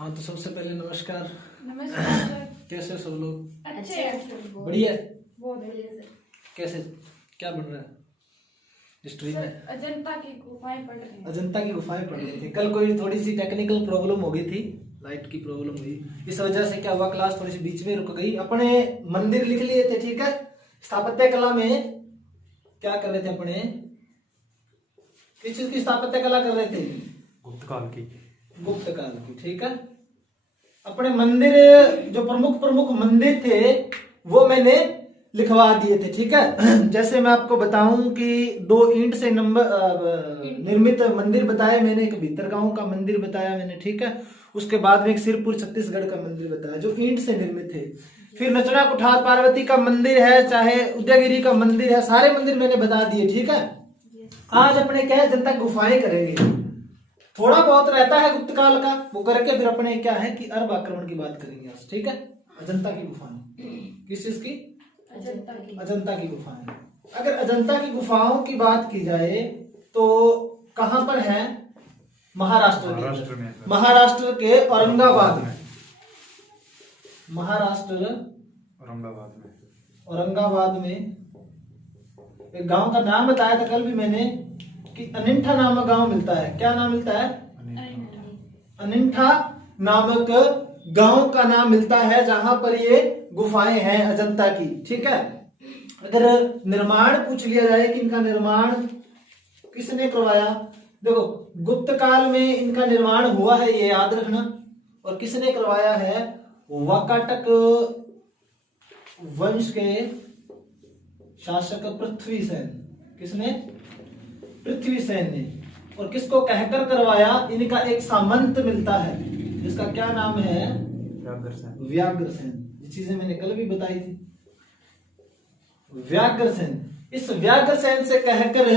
हाँ तो सबसे पहले नमस्कार। नमस्कार सर। कैसे सब लोग? अच्छे हैं। बढ़िया। बहुत बढ़िया सर। कैसे क्या बन रहा है हिस्ट्री में? सर, अजंता की गुफाएं पढ़ रहे हैं। अजंता की गुफाएं पढ़ रहे थे। कल कोई थोड़ी सी टेक्निकल प्रॉब्लम हो गई थी, लाइट की प्रॉब्लम हुई, इस वजह से क्या हुआ क्लास थोड़ी सी बीच में रुक गई। अपने मंदिर लिख लिए थे, ठीक है। स्थापत्य कला में क्या कर रहे थे अपने? किस चीज की स्थापत्य कला कर रहे थे? गुप्त काल की। गुप्त काल की, ठीक है। अपने मंदिर जो प्रमुख प्रमुख मंदिर थे वो मैंने लिखवा दिए थे, ठीक है। जैसे मैं आपको बताऊं कि 2 ईंट से निर्मित मंदिर बताया मैंने, एक भीतरगांव का मंदिर बताया मैंने, ठीक है। उसके बाद में एक सिरपुर छत्तीसगढ़ का मंदिर बताया जो ईंट से निर्मित है। फिर नचना कुठार पार्वती का मंदिर है, चाहे उदयगिरी का मंदिर है, सारे मंदिर मैंने बता दिए, ठीक है। आज अपने क्या है, अजंता गुफाएं करेंगे। थोड़ा बहुत रहता है गुप्त काल का, वो करके फिर अपने क्या है कि अरब आक्रमण की बात करेंगे आज, ठीक है। अजंता की गुफाएं, किस चीज की? अजंता की गुफाएं। अगर अजंता की गुफाओं की बात की जाए तो कहां पर है? महाराष्ट्र में। महाराष्ट्र के औरंगाबाद में। महाराष्ट्र औरंगाबाद में एक गांव का नाम बताया था कल भी मैंने कि अनिंठा नामक गांव मिलता है। क्या नाम मिलता है? अनिंठा नामक गांव का नाम मिलता है जहां पर ये गुफाएं हैं अजंता की, ठीक है। अगर निर्माण पूछ लिया जाए कि इनका निर्माण किसने करवाया, देखो गुप्त काल में इनका निर्माण हुआ है, ये याद रखना। और किसने करवाया है? वाकाटक वंश के शासक पृथ्वीसेन। किसने? पृथ्वीसेन ने। और किसको कहकर करवाया? इनका एक सामंत मिलता है जिसका क्या नाम है? व्याघ्रसेन। ये चीजें मैंने कल भी बताई थी। व्याघ्रसेन, इस व्याघ्रसेन से कहकर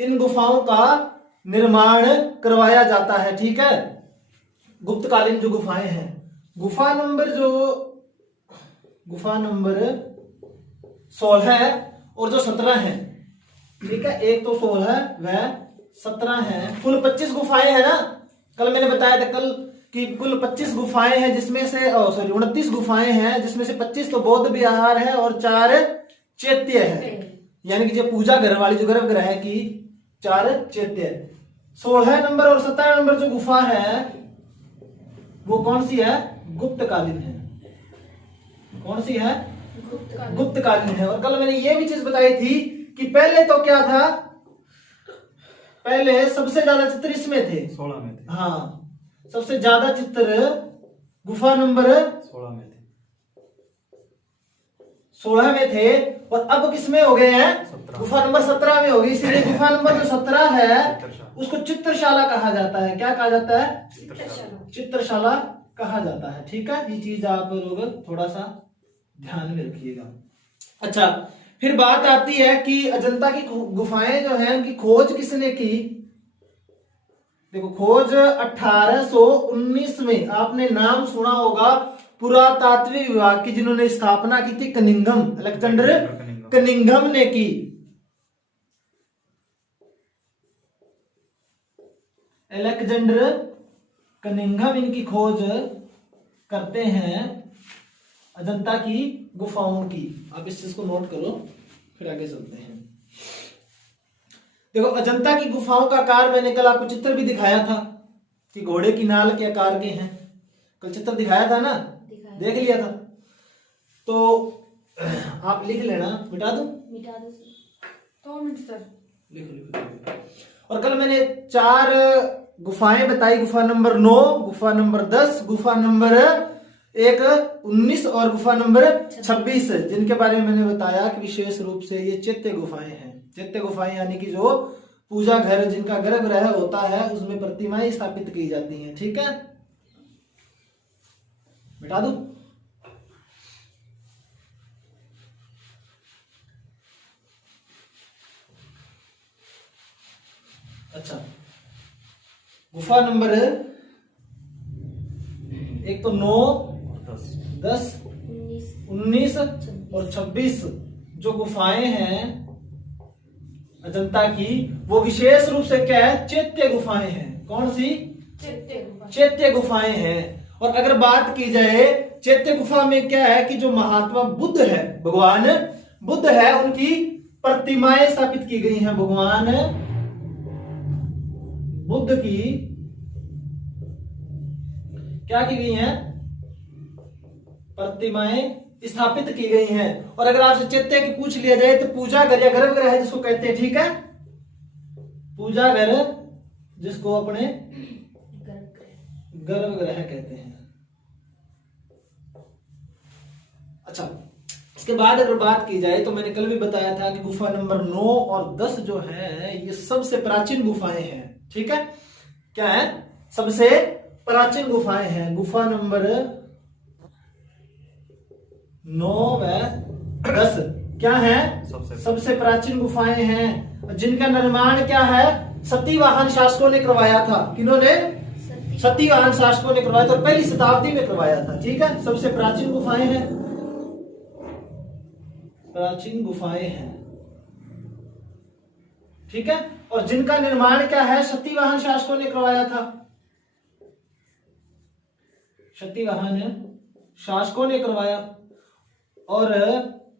इन गुफाओं का निर्माण करवाया जाता है, ठीक है। गुप्तकालीन जो गुफाएं हैं, गुफा नंबर 16 और जो 17 है, ठीक है। एक तो 16 व 17 है, कुल 25 गुफाएं हैं ना। कल मैंने बताया था कल कि कुल 25 गुफाएं हैं, जिसमें से 29 गुफाएं हैं, जिसमें से 25 तो बौद्ध विहार है और 4 चैत्य है, यानी कि जो पूजा घर वाली जो गर्भगृह है की 4 चैत्य। 16 नंबर और 17 नंबर जो गुफा है वो कौन सी है? गुप्तकालीन है। कौन सी है? गुप्तकालीन है। और कल मैंने ये भी चीज बताई थी कि पहले तो क्या था, पहले सबसे ज्यादा चित्र इसमें थे, 16 में थे। हाँ, सबसे ज्यादा चित्र गुफा नंबर 16 में थे। 16 में थे। और अब किसमें हो गए हैं? 17। गुफा नंबर 17 में हो गई। इसीलिए गुफा नंबर जो 17 है उसको चित्रशाला कहा जाता है। क्या कहा जाता है? चित्रशाला कहा जाता है, ठीक है। ये चीज आप लोग थोड़ा सा ध्यान में रखिएगा। अच्छा, फिर बात आती है कि अजंता की गुफाएं जो हैं उनकी खोज किसने की? देखो, खोज 1819 में आपने नाम सुना होगा पुरातात्विक विभाग की, जिन्होंने स्थापना की थी कनिंघम, अलेक्जेंडर कनिंघम ने की। अलेक्जेंडर कनिंघम इनकी खोज करते हैं अजंता की गुफाओं की। आप इस चीज को नोट करो, फिर आगे चलते हैं। देखो, अजंता की गुफाओं का आकार मैंने कल आपको चित्र भी दिखाया था कि घोड़े की नाल के आकार के हैं। कल चित्र दिखाया था ना, देख लिया था। तो आप लिख लेना। मिटा दूं? मिटा दो सर। 2 minute sir. लिखो। और कल मैंने 4 गुफाएं बताई, गुफा नंबर 9, गुफा नंबर 10, गुफा नंबर 19 और गुफा नंबर 26, जिनके बारे में मैंने बताया कि विशेष रूप से ये चैत्य गुफाएं हैं। चैत्य गुफाएं यानी कि जो पूजा घर, जिनका गर्भगृह होता है, उसमें प्रतिमाएं स्थापित की जाती हैं, ठीक है। मिटा दूं? अच्छा, गुफा नंबर एक तो 9, 10, 19 और 26 जो गुफाएं हैं अजंता की, वो विशेष रूप से क्या है? चैत्य गुफाएं हैं। कौन सी? चैत्य गुफाएं हैं। और अगर बात की जाए चैत्य गुफा में क्या है कि जो महात्मा बुद्ध है, भगवान बुद्ध है, उनकी प्रतिमाएं स्थापित की गई हैं। भगवान बुद्ध की क्या की गई हैं? प्रतिमाएं स्थापित की गई हैं। और अगर आपसे चैत्य की पूछ लिया जाए तो पूजा घर या गर्भगृह जिसको कहते हैं, ठीक है, पूजा घर जिसको अपने गर्भगृह कहते हैं। अच्छा, इसके बाद अगर बात की जाए तो मैंने कल भी बताया था कि गुफा नंबर 9 और 10 जो है ये सबसे प्राचीन गुफाएं हैं, ठीक है। क्या है? सबसे प्राचीन गुफाएं हैं। गुफा नंबर 9 व 10 क्या है? सबसे प्राचीन गुफाएं हैं, जिनका निर्माण क्या है? सतीवाहन शासकों ने करवाया था। किन्होंने? सतीवाहन शासकों ने करवाया था, पहली शताब्दी में करवाया था, ठीक है। सबसे प्राचीन गुफाएं हैं, प्राचीन गुफाएं हैं, ठीक है। और जिनका निर्माण क्या है? सतीवाहन शासकों ने करवाया था, सतीवाहन शासकों ने करवाया। और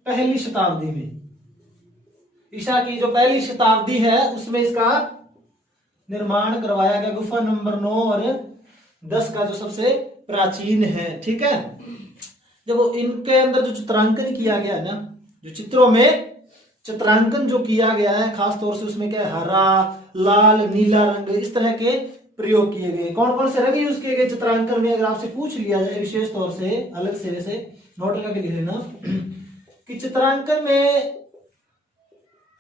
पहली शताब्दी में, ईसा की जो पहली शताब्दी है उसमें इसका निर्माण करवाया गया। गुफा नंबर 9 और 10 का जो सबसे प्राचीन है, ठीक है। देखो इनके अंदर जो चित्रांकन किया गया है ना, जो चित्रों में चित्रांकन जो किया गया है खास तौर से उसमें क्या है? हरा, लाल, नीला रंग, इस तरह के प्रयोग किए गए। कौन कौन से रंग यूज किए गए चित्रांकन में? अगर आपसे पूछ लिया जाए विशेष तौर से, अलग से वैसे नोट लगा के लिख लेना कि चित्रांकन में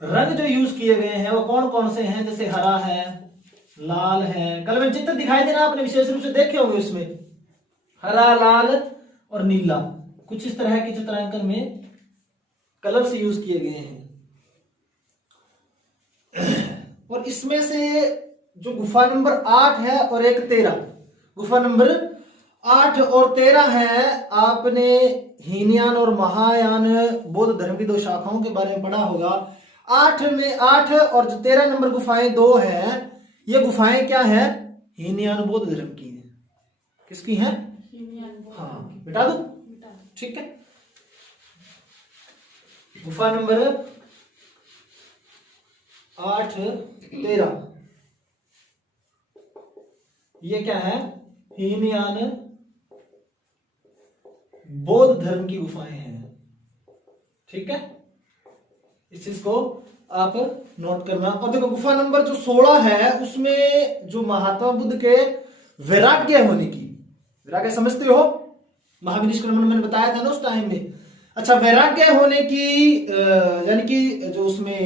रंग जो यूज किए गए हैं वो कौन कौन से हैं। जैसे हरा है, लाल है, कल में चित्र दिखाई देना आपने विशेष रूप से देखे होंगे, उसमें हरा, लाल और नीला, कुछ इस तरह के चित्रांकन में कलर से यूज किए गए हैं। और इसमें से जो गुफा नंबर 8 है और एक 13, गुफा नंबर 8 और 13 है, आपने हीनयान और महायान बौद्ध धर्म की 2 शाखाओं के बारे में पढ़ा होगा। 8 और जो 13 नंबर गुफाएं 2 है, ये गुफाएं क्या है? हीनयान बौद्ध धर्म की है। किसकी हैं? हाँ, मिटा दो, ठीक है। गुफा नंबर 8, 13 ये क्या है? हीनयान बौद्ध धर्म की गुफाएं हैं, ठीक है। इस चीज को आप नोट करना। और देखो गुफा नंबर जो 16 है उसमें जो महात्मा बुद्ध के वैराग्य होने की, वैराग्य समझते हो? महाविनिष्क्रमण मैंने बताया था ना उस टाइम में। अच्छा, वैराग्य होने की यानी कि जो उसमें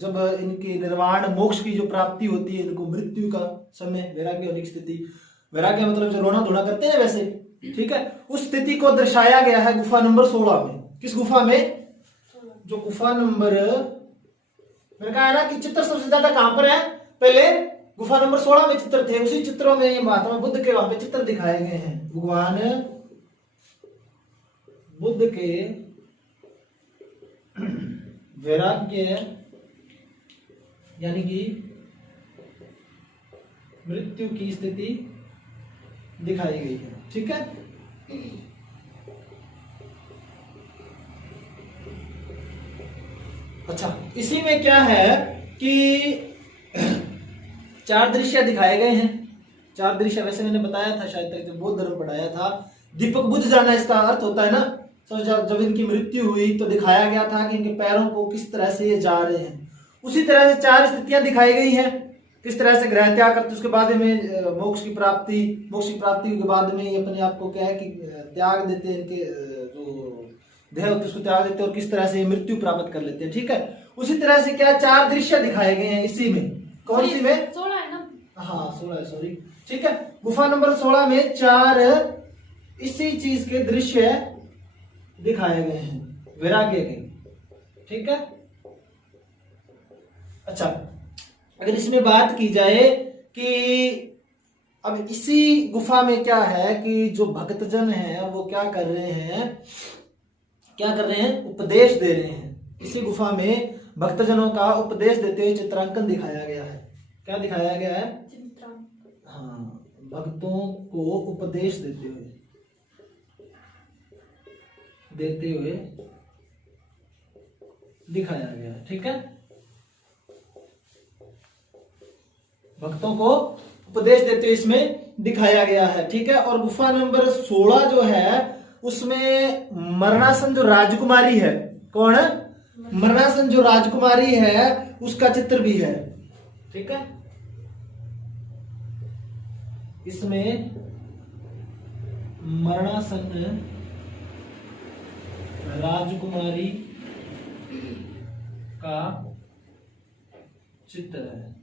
जब इनके निर्वाण मोक्ष की जो प्राप्ति होती है, इनको मृत्यु का समय वैराग्य होने की स्थिति, वैराग्य मतलब जो रोना धोना करते हैं वैसे, ठीक है, उस स्थिति को दर्शाया गया है गुफा नंबर 16 में। किस गुफा में? जो गुफा नंबर, मैंने कहा है ना कि चित्र सबसे ज्यादा कहां पर है? पहले गुफा नंबर 16 में चित्र थे, उसी चित्रों में ये महात्मा बुद्ध के वहां पे चित्र दिखाए गए हैं। भगवान बुद्ध के वैराग्य यानी कि मृत्यु की स्थिति दिखाई गई है, ठीक है। अच्छा, इसी में क्या है कि 4 दृश्य दिखाए गए हैं। 4 दृश्य वैसे मैंने बताया था शायद तक, जब बौद्ध धर्म पढ़ाया था, दीपक बुझ जाना इसका अर्थ होता है ना। तो जब इनकी मृत्यु हुई तो दिखाया गया था कि इनके पैरों को किस तरह से ये जा रहे हैं। उसी तरह से 4 स्थितियां दिखाई गई हैं, किस तरह से ग्रह त्याग करते, उसके बाद में मोक्ष की प्राप्ति के बाद में ये अपने आप को क्या है कि त्याग देते हैं, इनके जो देह होते उसको त्याग देते हैं और किस तरह से मृत्यु प्राप्त कर लेते हैं, ठीक है। उसी तरह से क्या 4 दृश्य दिखाए गए हैं इसी में। कौन सी में? 16 है ना? हाँ 16 है, सॉरी, ठीक है। गुफा नंबर 16 में 4 इसी चीज के दृश्य दिखाए गए हैं, वैराग्य के, ठीक है। अच्छा, अगर इसमें बात की जाए कि अब इसी गुफा में क्या है कि जो भक्तजन हैं वो क्या कर रहे हैं, उपदेश दे रहे हैं। इसी गुफा में भक्तजनों का उपदेश देते हुए चित्रांकन दिखाया गया है। क्या दिखाया गया है? चित्रांकन। हाँ, भक्तों को उपदेश देते हुए दिखाया गया है। ठीक है, भक्तों को उपदेश देते हुए इसमें दिखाया गया है। ठीक है, और गुफा नंबर 16 जो है उसमें मरणासन जो राजकुमारी है, कौन है? मरणासन जो राजकुमारी है उसका चित्र भी है। ठीक है, इसमें मरणासन राजकुमारी का चित्र है।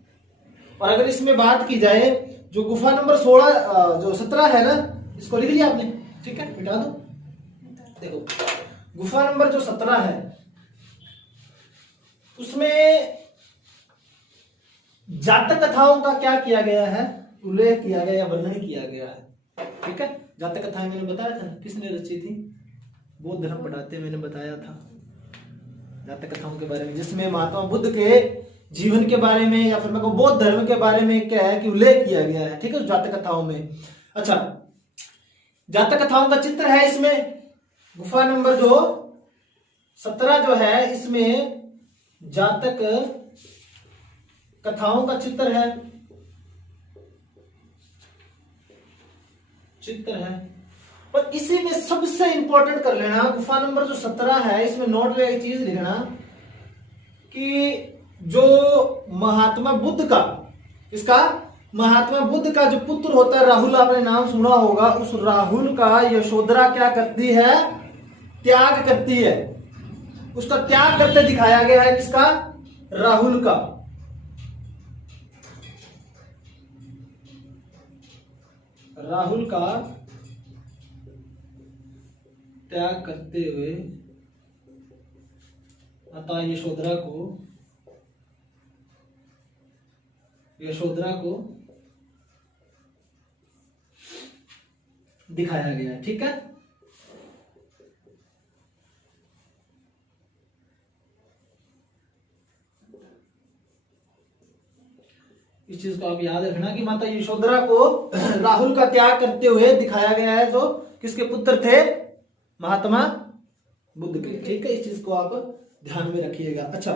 और अगर इसमें बात की जाए जो गुफा नंबर 16 जो 17 है ना, इसको लिख लिया आपने? ठीक है, मिटा दो। देखो गुफा नंबर जो 17 है उसमें जातक कथाओं का क्या किया गया है? उल्लेख किया गया, वर्णन किया गया है। ठीक है, जातक कथाएं मैंने बताया था किसने रची थी? बौद्ध धर्म पढ़ाते मैंने बताया था जातक कथाओं के बारे में, जिसमें महात्मा बुद्ध के जीवन के बारे में या फिर मैं बौद्ध धर्म के बारे में क्या है कि उल्लेख किया गया है। ठीक है, जातक कथाओं में। अच्छा, जातक कथाओं का चित्र है इसमें गुफा नंबर जो 17 जो है इसमें जातक कथाओं का चित्र है। पर इसी में सबसे इंपॉर्टेंट कर लेना, गुफा नंबर जो 17 है इसमें नोट में एक चीज लिखना कि जो महात्मा बुद्ध का, इसका महात्मा बुद्ध का जो पुत्र होता है राहुल, आपने नाम सुना होगा, उस राहुल का यशोधरा क्या करती है? त्याग करती है। उसका त्याग करते दिखाया गया है। किसका? राहुल का। राहुल का त्याग करते हुए माता यशोधरा को दिखाया गया है। ठीक है, इस चीज को आप याद रखना कि माता यशोधरा को राहुल का त्याग करते हुए दिखाया गया है, जो किसके पुत्र थे? महात्मा बुद्ध के। ठीक है, इस चीज को आप ध्यान में रखिएगा। अच्छा,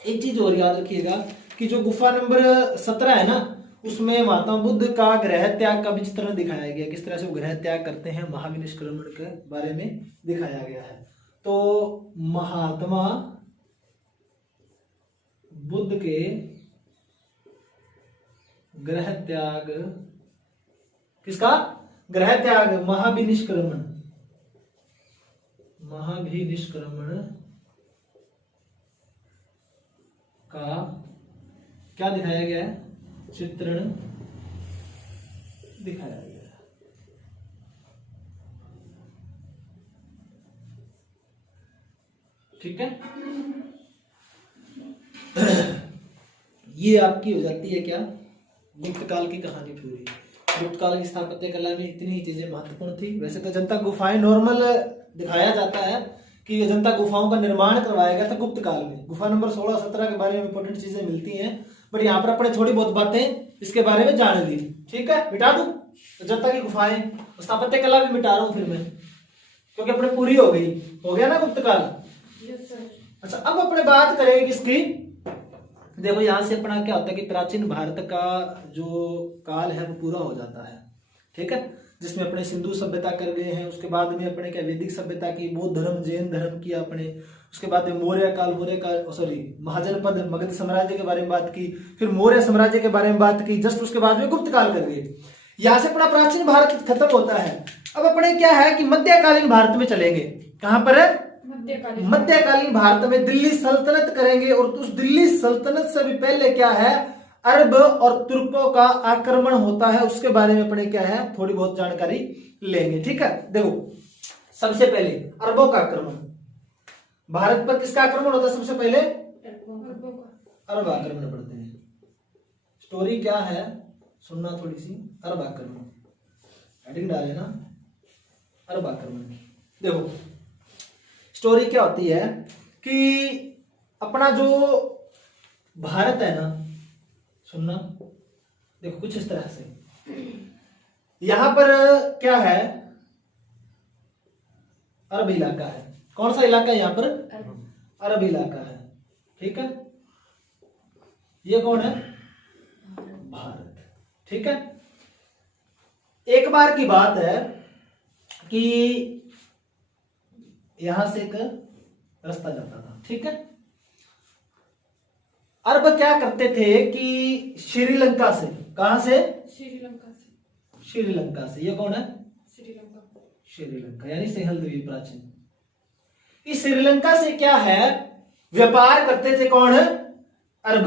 एक चीज और याद रखिएगा कि जो गुफा नंबर 17 है ना उसमें महात्मा बुद्ध का ग्रह त्याग का भी चित्रण दिखाया गया, किस तरह से वो ग्रह त्याग करते हैं, महाविनिष्क्रमण के बारे में दिखाया गया है। तो महात्मा बुद्ध के ग्रह त्याग, किसका? ग्रह त्याग, महाविनिष्क्रमण का क्या दिखाया गया है? चित्रण दिखाया गया है। ठीक है, ये आपकी हो जाती है क्या? गुप्त काल की कहानी पूरी। गुप्त काल की स्थापत्य कला में इतनी चीजें महत्वपूर्ण थी। वैसे तो अजंता गुफाएं नॉर्मल दिखाया जाता है कि अजंता गुफाओं का निर्माण करवाया गया था गुप्त काल में। गुफा नंबर 16-17 के बारे में इंपॉर्टेंट चीजें मिलती हैं, बट यहाँ पर अपने थोड़ी बहुत बातें इसके बारे में जान ली। ठीक है, मिटा दूं अजंता की गुफाएं, स्थापत्य कला भी मिटा रहा हूं फिर मैं, क्योंकि अपने पूरी हो गई। हो गया ना गुप्त काल? अच्छा, अब अपने बात करें किसकी? देखो यहाँ से अपना क्या होता है कि प्राचीन भारत का जो काल है वो पूरा हो जाता है। ठीक है, जिसमें अपने सिंधु सभ्यता कर गए हैं, उसके बाद में अपने क्या वैदिक सभ्यता की, बौद्ध धर्म, जैन धर्म किया अपने, उसके बाद में मौर्य काल महाजनपद मगध साम्राज्य के बारे में बात की, फिर मौर्य साम्राज्य के बारे में बात की, जस्ट उसके बाद में गुप्त काल कर गए। यहाँ से अपना प्राचीन भारत खत्म होता है। अब अपने क्या है कि मध्यकालीन भारत में चलेंगे। कहां पर है? मध्यकालीन भारत में दिल्ली सल्तनत करेंगे, और उस दिल्ली सल्तनत से भी पहले क्या है, अरब और तुर्कों का आक्रमण होता है। उसके बारे में अपने क्या है थोड़ी बहुत जानकारी लेंगे। ठीक है, देखो सबसे पहले अरबों का आक्रमण, भारत पर किसका आक्रमण होता है? सबसे पहले अरब आक्रमण पढ़ते हैं। स्टोरी क्या है सुनना थोड़ी सी। अरब आक्रमण हेडिंग डाले ना, अरब आक्रमण। देखो स्टोरी क्या होती है कि अपना जो भारत है ना, सुनना देखो कुछ इस तरह से, यहां पर क्या है, अरब इलाका है। कौन सा इलाका है यहाँ पर? अरब इलाका है, ठीक है। ये कौन है? भारत, ठीक है। एक बार की बात है कि यहां से एक रास्ता जाता था, ठीक है। अरब क्या करते थे कि श्रीलंका से, कहां से? श्रीलंका से। श्रीलंका से। ये कौन है? श्रीलंका। श्रीलंका यानी सिंहल द्वीप प्राचीन। इस श्रीलंका से क्या है, व्यापार करते थे कौन? अरब।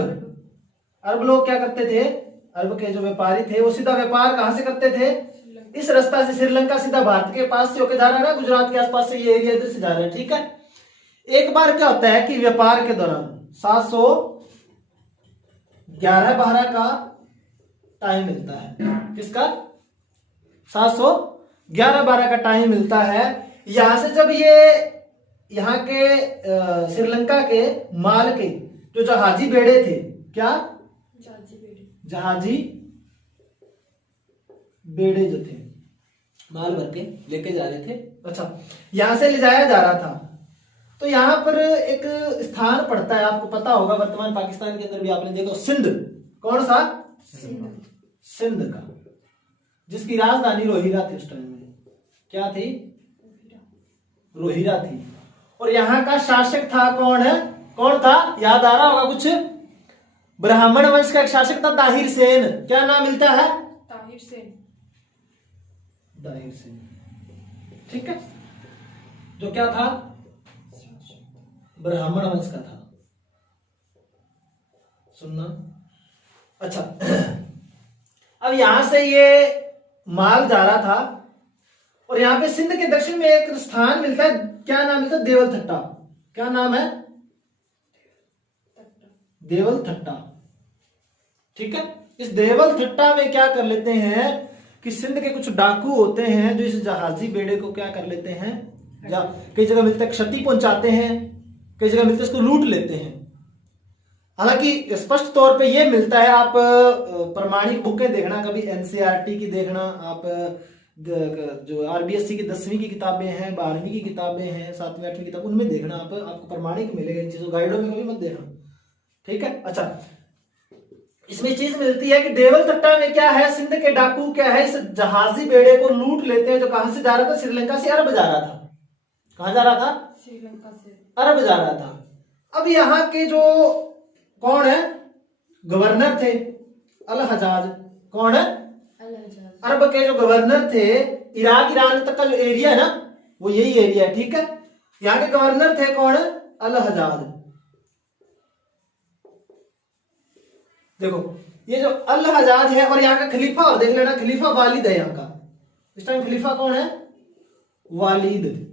अरब लोग क्या करते थे? अरब के जो व्यापारी थे वो सीधा व्यापार कहां से करते थे? इस रास्ता से। श्रीलंका सीधा भारत के पास से होकर जा रहा है ना, गुजरात के आसपास से ये एरिया इधर से जा रहा है, ठीक है। एक बार क्या होता है कि व्यापार के दौरान 711-12 का टाइम मिलता है। किसका? 711-12 का टाइम मिलता है। यहां से जब ये यहाँ के श्रीलंका के माल के जो जहाजी बेड़े थे, क्या? जहाजी बेड़े जो थे माल भर के लेके जा रहे थे। अच्छा, यहां से ले जाया जा रहा था। तो यहां पर एक स्थान पड़ता है, आपको पता होगा, वर्तमान पाकिस्तान के अंदर भी आपने देखो, सिंध। कौन सा? सिंध का, जिसकी राजधानी रोहिरा थी उस टाइम में। क्या थी? रोहिरा थी। और यहाँ का शासक था कौन है? कौन था? याद आ रहा होगा कुछ? ब्राह्मण वंश का एक शासक था, ताहिर सेन। क्या नाम मिलता है? ताहिर सेन। ताहिर सेन, ठीक है। जो क्या था? ब्राह्मण वंश का था। सुनना। अच्छा, अब यहां से ये माल जा रहा था और यहां पे सिंध के दक्षिण में एक स्थान मिलता है। क्या नाम मिलता है? देवल थट्टा। क्या नाम है? देवल थट्टा, ठीक है। इस देवल थट्टा में क्या कर लेते हैं कि सिंध के कुछ डाकू होते हैं जो इस जहाजी बेड़े को क्या कर लेते हैं, कई जगह मिलता है क्षति पहुंचाते हैं, कई जगह मिलता है इसको लूट लेते हैं। हालांकि स्पष्ट तौर पे ये मिलता है, आप प्रमाणिक बुकें देखना, कभी एनसीईआरटी की देखना, आप जो आरबीएससी की 10वीं की किताबें हैं, 12वीं की किताबें हैं, 7वीं 8वीं किताब, उनमें देखना आपको प्रमाणिक मिलेगा इन चीजों। गाइडों में कभी मत देखना, ठीक है। अच्छा, इसमें चीज मिलती है कि देवल थट्टा में क्या है, सिंध के डाकू क्या है, इस जहाजी बेड़े को लूट लेते हैं जो कहां से जा रहा था? श्रीलंका से अरब जा रहा था। कहां जा रहा था? श्रीलंका से अरब जा रहा था। अब यहाँ के जो कौन है गवर्नर थे, अल हजाज। कौन है? अरब के जो गवर्नर थे, इराक ईरान तक का जो एरिया है ना, वो यही एरिया है, ठीक है। यहाँ के गवर्नर थे कौन? अल हजाज। देखो, ये जो अल हजाज है और यहाँ का खलीफा, और देख लेना, खलीफा वालिद है यहाँ का। इस टाइम खलीफा कौन है? वालिद।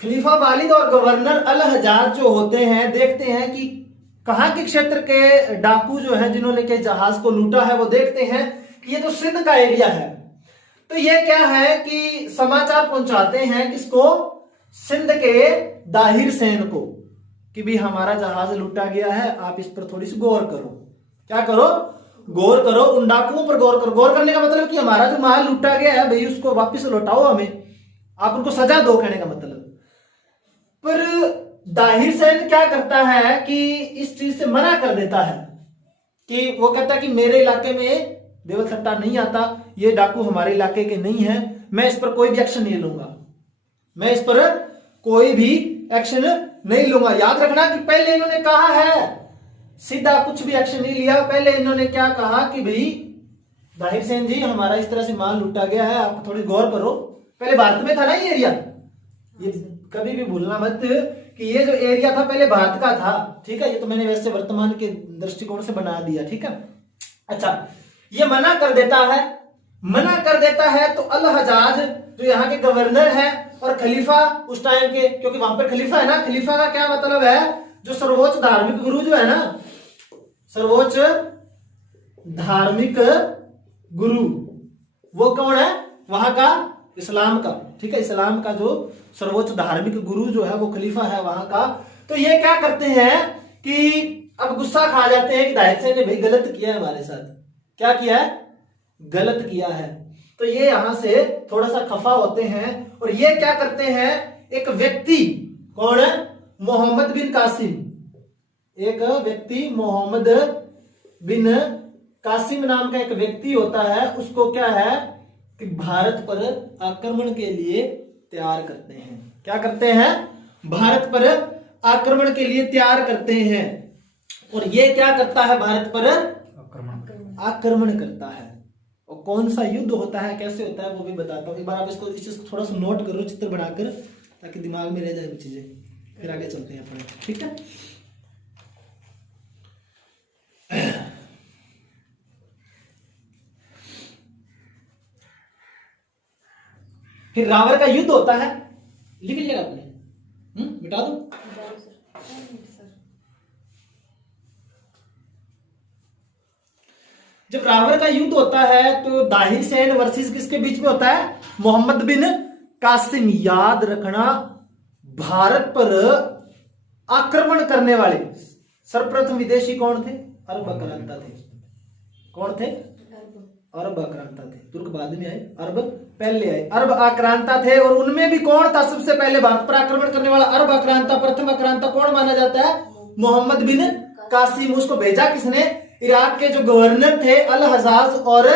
खलीफा वालिद और गवर्नर अल हजाज जो होते हैं, देखते हैं कि कहां के क्षेत्र के डाकू जो हैं जिन्होंने के जहाज को लूटा है, वो देखते हैं कि ये तो सिंध का एरिया है। तो ये क्या है कि समाचार पहुंचाते हैं किसको? सिंध के दाहिर सेन को, कि भी हमारा जहाज लूटा गया है, आप इस पर थोड़ी सी गौर करो। क्या करो? गौर करो, उन डाकुओं पर गौर करो। गौर करने का मतलब कि हमारा जो माल लूटा गया है भाई, उसको वापस लौटाओ हमें, आप उनको सजा दो, कहने का मतलब। पर दाहिर सेन क्या करता है कि इस चीज से मना कर देता है, कि वो कहता है कि मेरे इलाके में देवल थट्टा नहीं आता, ये डाकू हमारे इलाके के नहीं है, मैं इस पर कोई भी एक्शन नहीं लूंगा, मैं इस पर कोई भी एक्शन नहीं लूंगा। याद रखना कि पहले इन्होंने कहा है, सीधा कुछ भी एक्शन नहीं लिया। पहले इन्होंने क्या कहा कि भाई दाहिर सेन जी, हमारा इस तरह से माल लूटा गया है, आप थोड़ी गौर करो। पहले भारत में था ना ये एरिया, ये कभी भी भूलना मत कि ये जो एरिया था पहले भारत का था, ठीक है। ये तो मैंने वैसे वर्तमान के दृष्टिकोण से बना दिया, ठीक है। अच्छा, ये मना कर देता है। मना कर देता है तो अल हजाज जो यहाँ के गवर्नर है और खलीफा उस टाइम के, क्योंकि वहां पर खलीफा है ना, खलीफा का क्या मतलब है? जो सर्वोच्च धार्मिक गुरु जो है ना, सर्वोच्च धार्मिक गुरु, वो कौन है? वहां का इस्लाम का, ठीक है। इस्लाम का जो सर्वोच्च धार्मिक गुरु जो है वो खलीफा है वहां का। तो ये क्या करते हैं कि अब गुस्सा खा जाते हैं कि दाहिर सेन ने भाई गलत किया है हमारे साथ। क्या किया है? गलत किया है। तो ये यहां से थोड़ा सा खफा होते हैं और ये क्या करते हैं, एक व्यक्ति, कौन है, मोहम्मद बिन कासिम, एक व्यक्ति मोहम्मद बिन कासिम नाम का एक व्यक्ति होता है, उसको क्या है कि भारत पर आक्रमण के लिए तैयार करते हैं। क्या करते हैं, भारत पर आक्रमण के लिए तैयार करते हैं। और ये क्या करता है, भारत पर आक्रमण करता है। और कौन सा युद्ध होता है, कैसे होता है, वो भी बताता हूं। एक बार आप इसको इस चीज को थोड़ा सा नोट करो चित्र बनाकर, ताकि दिमाग में रह जाए वो चीजें, फिर आगे चलते हैं अपने। ठीक है, फिर रावण का युद्ध होता है, लिख लीजिएगा आपने, मिटा दो। जाओ सर। 1 minute sir. जब रावण का युद्ध होता है तो दाहिर सेन वर्सेस किसके बीच में होता है, मोहम्मद बिन कासिम। याद रखना, भारत पर आक्रमण करने वाले सर्वप्रथम विदेशी कौन थे, अरब आक्रांता थे। कौन थे, अरब आक्रांता थे। तुर्क बाद में आए, अरब पहले आए। अरब आक्रांता थे और उनमें भी कौन था सबसे पहले भारत पर आक्रमण करने वाला, अरब आक्रांता। प्रथम आक्रांता कौन माना जाता है, मोहम्मद बिन कासिम। उसको भेजा किसने, इराक के जो गवर्नर थे अल हजाज और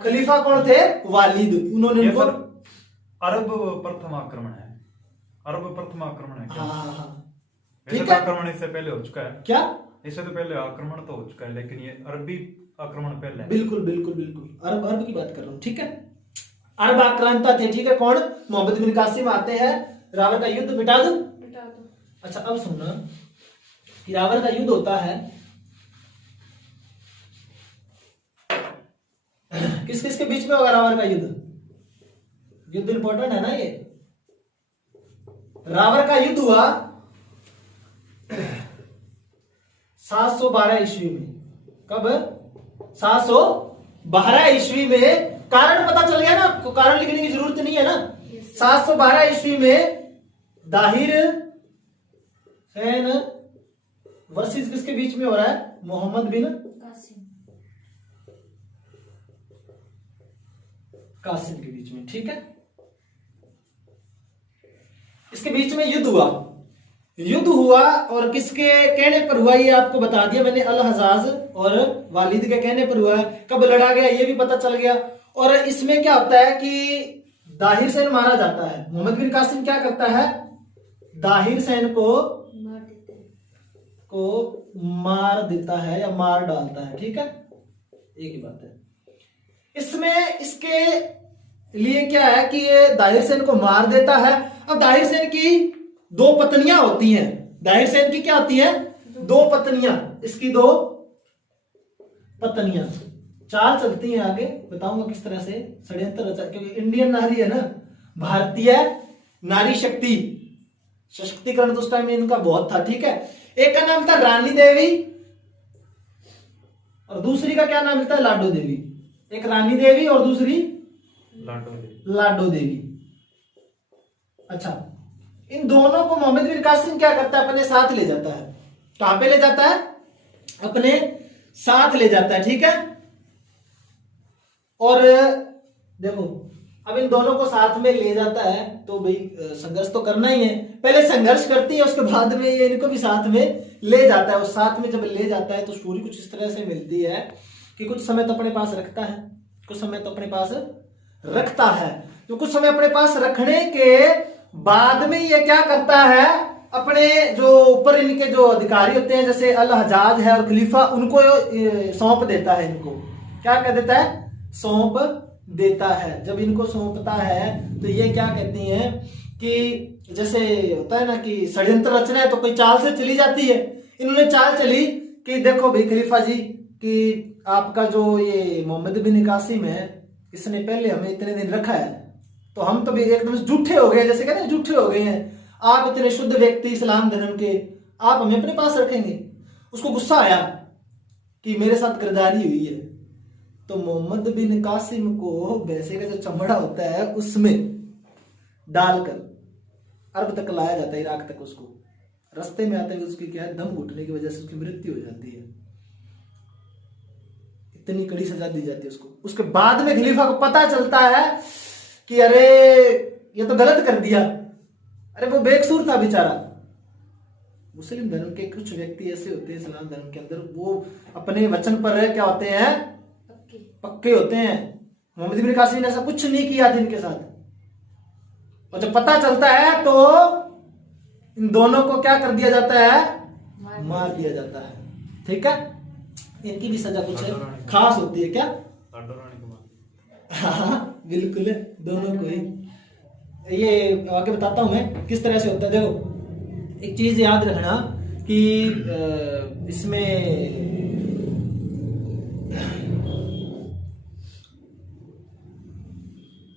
खलीफा कौन थे, वालिद। उन्होंने उनको, अरब प्रथम आक्रमण है, अरब प्रथम आक्रमण है क्या? हाँ वैसे तो आक्रमण इससे पहले हो चुका है क्या, इससे तो पहले आक्रमण तो हो चुका है, लेकिन ये अरबी आक्रमण पहले है। बिल्कुल बिल्कुल बिल्कुल, अरब की बात कर रहा हूं। ठीक है, अरब आक्रांता थे। ठीक है, कौन, मोहम्मद बिन कासिम आते हैं, रावण का युद्ध मिटा दो। मिटा दो। अच्छा, अब सुनना कि रावण का युद्ध होता है, किस किस के बीच में होगा रावण का युद्ध, युद्ध इंपॉर्टेंट है ना ये। रावण का युद्ध हुआ 712 ईस्वी में। कब, 712 ईस्वी में। कारण पता चल गया ना आपको, कारण लिखने की जरूरत नहीं है ना। 712 ईस्वी में दाहिर सेन वर्सेस किसके बीच में हो रहा है, मोहम्मद बिन कासिम के बीच में। ठीक है, इसके बीच में युद्ध हुआ और किसके कहने पर हुआ ये आपको बता दिया मैंने, अल हजाज और वालिद के कहने पर हुआ है। कब लड़ा गया ये भी पता चल गया। और इसमें क्या होता है कि दाहिर सेन मारा जाता है। मोहम्मद बिन कासिम क्या करता है, दाहिर सेन को मार देता है या मार डालता है। ठीक है, एक ही बात है। इसमें इसके लिए क्या है कि ये दाहिर सेन को मार देता है। अब दाहिर सेन की 2 पत्नियां होती हैं। दाहिर सेन की क्या होती है, 2 पत्नियां। इसकी 2 पत्नियां। चाल चलती हैं, आगे बताऊंगा किस तरह से षड्यंत्र रचा, क्योंकि इंडियन नारी है ना, भारतीय नारी शक्ति, सशक्तिकरण तो उस टाइम में इनका बहुत था। ठीक है, एक का नाम था रानी देवी और दूसरी का क्या नाम था, लाडो देवी। एक रानी देवी और दूसरी लाडो देवी। अच्छा, इन दोनों को मोहम्मद बिन कासिम क्या करता है, अपने साथ ले जाता है। कहां पे ले जाता है, अपने साथ ले जाता है। ठीक है, और देखो अब इन दोनों को साथ में ले जाता है तो भाई संघर्ष तो करना ही है। पहले संघर्ष करती है, उसके बाद में ये इनको भी साथ में ले जाता है। और साथ में जब ले जाता है तो स्टोरी कुछ इस तरह से मिलती है कि कुछ समय तो अपने पास रखता है, कुछ समय तो अपने पास रखता है। तो कुछ समय अपने पास रखने के बाद में ये क्या करता है, अपने जो ऊपर इनके जो अधिकारी होते हैं जैसे अल हजाज है और खलीफा, उनको सौंप देता है। इनको क्या कह देता है, सौंप देता है। जब इनको सौंपता है तो ये क्या कहती हैं कि जैसे होता है ना कि षड्यंत्र रचना है तो कोई चाल से चली जाती है। इन्होंने चाल चली कि देखो भाई खलीफा जी कि आपका जो ये मोहम्मद बिन कासिम है, इसने पहले हमें इतने दिन रखा है तो हम तो भी एकदम झूठे हो गए, जैसे कहते हैं झूठे हो गए हैं। आप इतने शुद्ध व्यक्ति इस्लाम धर्म के, आप हमें अपने पास रखेंगे। उसको गुस्सा आया कि मेरे साथ गिरदारी हुई है, तो मोहम्मद बिन कासिम को भैंसे का जो चमड़ा होता है उसमें डालकर अरब तक लाया जाता है, इराक तक। उसको रास्ते में आते हुए उसकी क्या है, दम घुटने की वजह से उसकी मृत्यु हो जाती है। इतनी कड़ी सजा दी जाती है उसको। उसके बाद में खलीफा को पता चलता है कि अरे ये तो गलत कर दिया, अरे वो बेकसूर था बेचारा। मुस्लिम धर्म के कुछ व्यक्ति ऐसे होते हैं इस्लाम धर्म के अंदर, वो अपने वचन पर क्या होते हैं, पक्के होते हैं। मोहम्मद इब्न कासिम ने ऐसा कुछ नहीं किया था इनके साथ, और जब पता चलता है तो इन दोनों को क्या कर दिया जाता है, मार दिया जाता है। ठीक है, इनकी भी सजा कुछ खास होती है। क्या? लाडो रानी को मार। हाँ बिल्कुल, दोनों को ही। ये आगे बताता हूं मैं किस तरह से होता है। देखो एक चीज याद रखना कि इसमें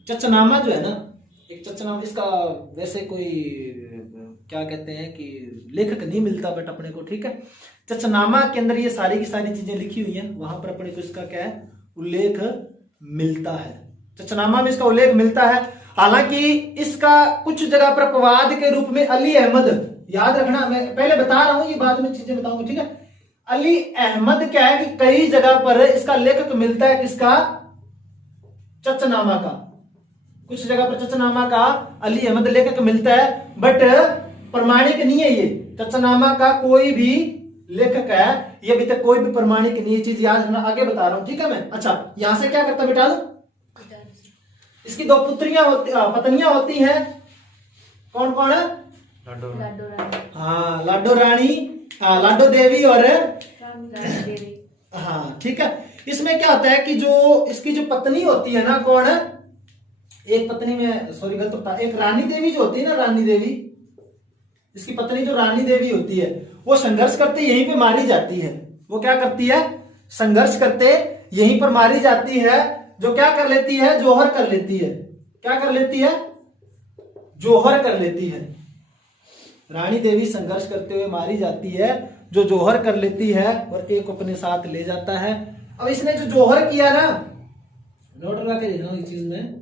चचनामा जो है ना, एक चचनामा, इसका वैसे कोई क्या कहते हैं कि लेखक नहीं मिलता बट अपने को, ठीक है, चचनामा के अंदर ये सारी की सारी चीजें लिखी हुई हैं, वहां पर अपने को इसका क्या है, उल्लेख मिलता है। चचनामा में इसका उल्लेख मिलता है। हालांकि इसका कुछ जगह पर अपवाद के रूप में अली अहमद, याद रखना मैं पहले बता रहा हूं, ये बाद में चीजें बताऊंगा, ठीक है। अली अहमद क्या है कि कई जगह पर इसका लेखक मिलता है, किसका, चचनामा का। कुछ जगह पर चचनामा का अली अहमद लेखक मिलता है, बट प्रमाणिक नहीं है ये। चचनामा का कोई भी लेखक है, ये अभी तक कोई भी प्रमाणिक नहीं है, चीज याद रखना, आगे बता रहा हूं, ठीक है मैं। अच्छा, यहां से क्या करता बेटा, इसकी दो पुत्रियां होती, पत्नियां होती हैं, कौन कौन है, लाडो रानी। हाँ लाडो रानी, लाडो देवी और रानी देवी। हाँ ठीक है। इसमें क्या होता है कि जो इसकी जो पत्नी होती है ना, कौन है, एक पत्नी में, सॉरी गलत बता, एक रानी देवी जो होती है ना, रानी देवी, इसकी पत्नी जो रानी देवी होती है, वो संघर्ष करते यहीं पे मारी जाती है। वो क्या करती है, संघर्ष करते यहीं पर मारी जाती है। जो क्या कर लेती है, जोहर कर लेती है। क्या कर लेती है, जोहर कर लेती है। रानी देवी संघर्ष करते हुए मारी जाती है, जो जोहर कर लेती है और एक अपने साथ ले जाता है। अब इसने जो जोहर किया ना, नोट लगा के देखना इस चीज में,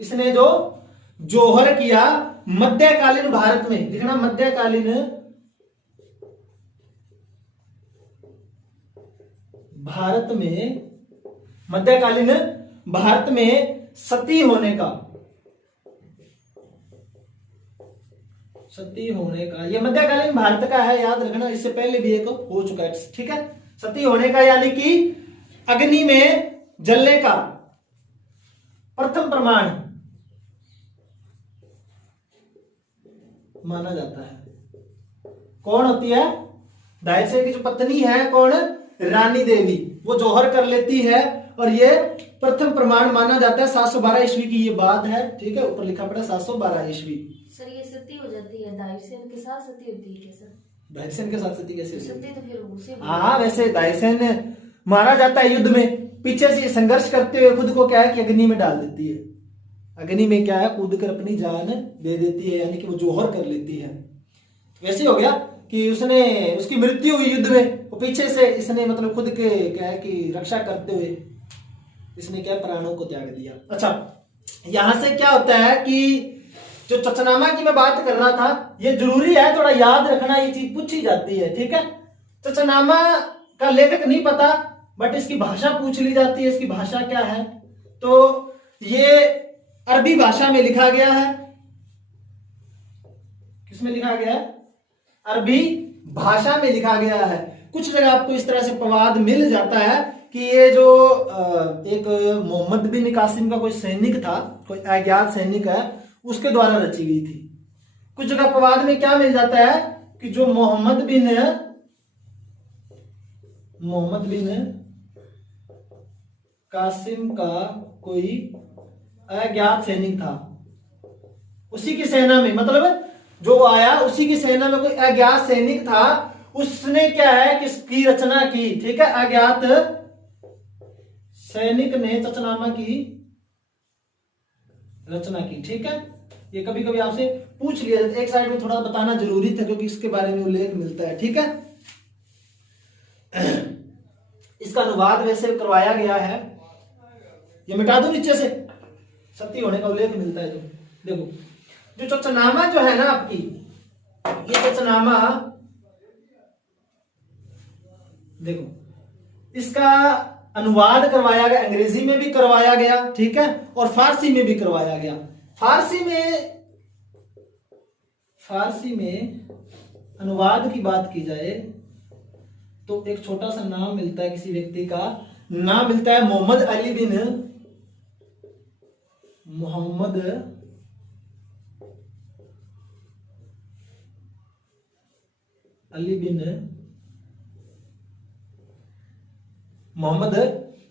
इसने जो जोहर किया मध्यकालीन भारत में, लिखना मध्यकालीन भारत में, मध्यकालीन भारत में सती होने का, सती होने का, ये मध्यकालीन भारत का है, याद रखना, इससे पहले भी एक हो चुका है, ठीक है। सती होने का यानी कि अग्नि में जलने का प्रथम प्रमाण माना जाता है। कौन होती है, दाहिर से की जो पत्नी है, कौन, रानी देवी, वो जोहर कर लेती है और ये प्रथम प्रमाण माना जाता है। 712 ईस्वी की ये बात है, ठीक है, ऊपर लिखा पड़ा 712 ईस्वी। सर ये सती हो जाती है, दाहिरसेन के साथ सती होती है क्या सर? दाहिरसेन के साथ सती कैसे होती है? सती तो फिर उसे, हाँ वैसे दाहिरसेन मारा जाता है युद्ध में, पीछे से संघर्ष करते हुए खुद को क्या है कि अग्नि में डाल देती है। अग्नि में क्या है, कूद कर अपनी जान दे देती है, यानी कि वो जोहर कर लेती है। वैसे हो गया कि उसने, उसकी मृत्यु हुई युद्ध में, वो पीछे से इसने मतलब खुद के क्या है कि रक्षा करते हुए इसने क्या प्राणों को त्याग दिया। अच्छा, यहां से क्या होता है कि जो चचनामा की मैं बात कर रहा था, ये जरूरी है थोड़ा याद रखना, ये चीज पूछी जाती है, ठीक है। चचनामा का लेखक नहीं पता, बट इसकी भाषा पूछ ली जाती है, इसकी भाषा क्या है, तो ये अरबी भाषा में लिखा गया है। किसमें लिखा गया है, अरबी भाषा में लिखा गया है। कुछ जगह आपको इस तरह से प्रवाद मिल जाता है कि ये जो एक मोहम्मद बिन कासिम का कोई सैनिक था, कोई अज्ञात सैनिक है, उसके द्वारा रची गई थी। कुछ जगह प्रवाद में क्या मिल जाता है कि जो मोहम्मद बिन कासिम का कोई अज्ञात सैनिक था, उसी की सेना में, मतलब जो आया उसी की सेना में कोई अज्ञात सैनिक था, उसने क्या है किसकी रचना की, ठीक है, अज्ञात सैनिक ने चचनामा की रचना की, ठीक है। ये कभी कभी आपसे पूछ लिया जाता है, एक साइड में थोड़ा बताना जरूरी था क्योंकि इसके बारे में उल्लेख मिलता है, ठीक है। इसका अनुवाद वैसे करवाया गया है, ये मिटा दो नीचे से, सती होने का उल्लेख मिलता है। जो देखो, जो चचनामा जो है ना आपकी, ये चचनामा देखो, इसका अनुवाद करवाया गया, अंग्रेजी में भी करवाया गया, ठीक है, और फारसी में भी करवाया गया। फारसी में अनुवाद की बात की जाए तो एक छोटा सा नाम मिलता है, किसी व्यक्ति का नाम मिलता है मोहम्मद अली बिन मोहम्मद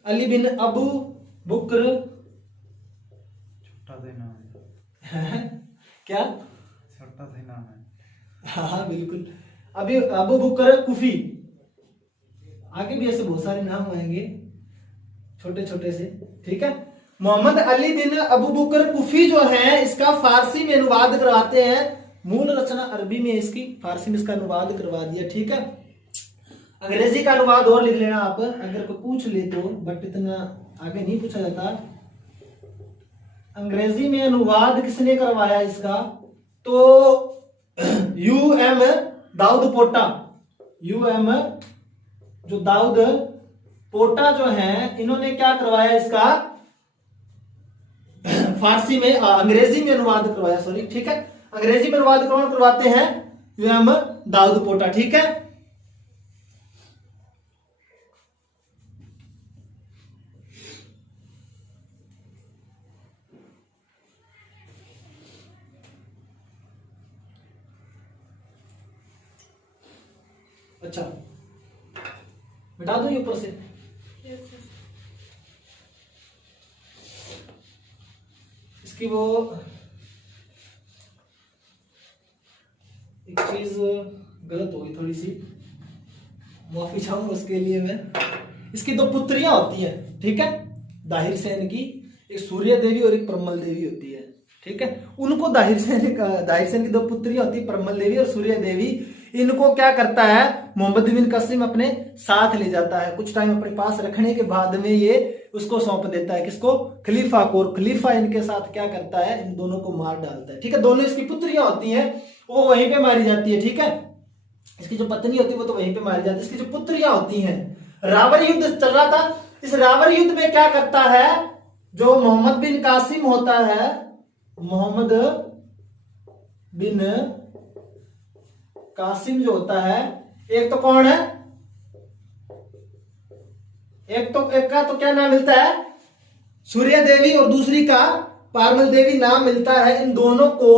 अली बिन अबू बकर। छोटा सा नाम है। क्या? छोटा सा नाम है। हाँ बिल्कुल। अभी अबू बकर कुफी, आगे भी ऐसे बहुत सारे नाम आएंगे छोटे छोटे से, ठीक है। मोहम्मद अली बिन अबू बकर कुफी जो है, इसका फारसी में अनुवाद करवाते हैं। मूल रचना अरबी में, इसकी फारसी में इसका अनुवाद करवा दिया, ठीक है। अंग्रेजी का अनुवाद और लिख लेना आप, अगर कोई पूछ ले तो, बट इतना आगे नहीं पूछा जाता। अंग्रेजी में अनुवाद किसने करवाया इसका? तो यूएम दाऊद पोटा, यूएम जो दाऊद पोटा जो है, इन्होंने क्या करवाया इसका फारसी में, अंग्रेजी में अनुवाद करवाया, सॉरी, ठीक है। अंग्रेजी में अनुवाद कौन करवाते हैं? यूएम दाऊद पोटा, ठीक है। अच्छा, मिटा दो ये ऊपर से। इसकी वो एक चीज गलत हो गई थोड़ी सी, माफी चाहूंगा उसके लिए मैं। इसकी दो पुत्रियां होती हैं, ठीक है, दाहिर सेन की, एक सूर्य देवी और एक परमल देवी होती है, ठीक है। उनको दाहिर सेन की दो पुत्रियां होती है, परमल देवी और सूर्य देवी। इनको क्या करता है मोहम्मद बिन कासिम अपने साथ ले जाता है, कुछ टाइम अपने पास रखने के बाद में ये उसको सौंप देता है, किसको? खलीफा को। और खलीफा इनके साथ क्या करता है? इन दोनों को मार डालता है, ठीक है। दोनों इसकी पुत्रियां होती हैं, वो वहीं पे मारी जाती है, ठीक है। इसकी जो पत्नी होती है वो तो वहीं पे मारी जाती है। इसकी जो पुत्रियां होती हैं, रावर युद्ध चल रहा था, इस रावर युद्ध में क्या करता है जो मोहम्मद बिन कासिम होता है, मोहम्मद बिन कासिम जो होता है, एक तो कौन है, एक का तो क्या नाम मिलता है? सूर्य देवी, और दूसरी का पारमल देवी नाम मिलता है। इन दोनों को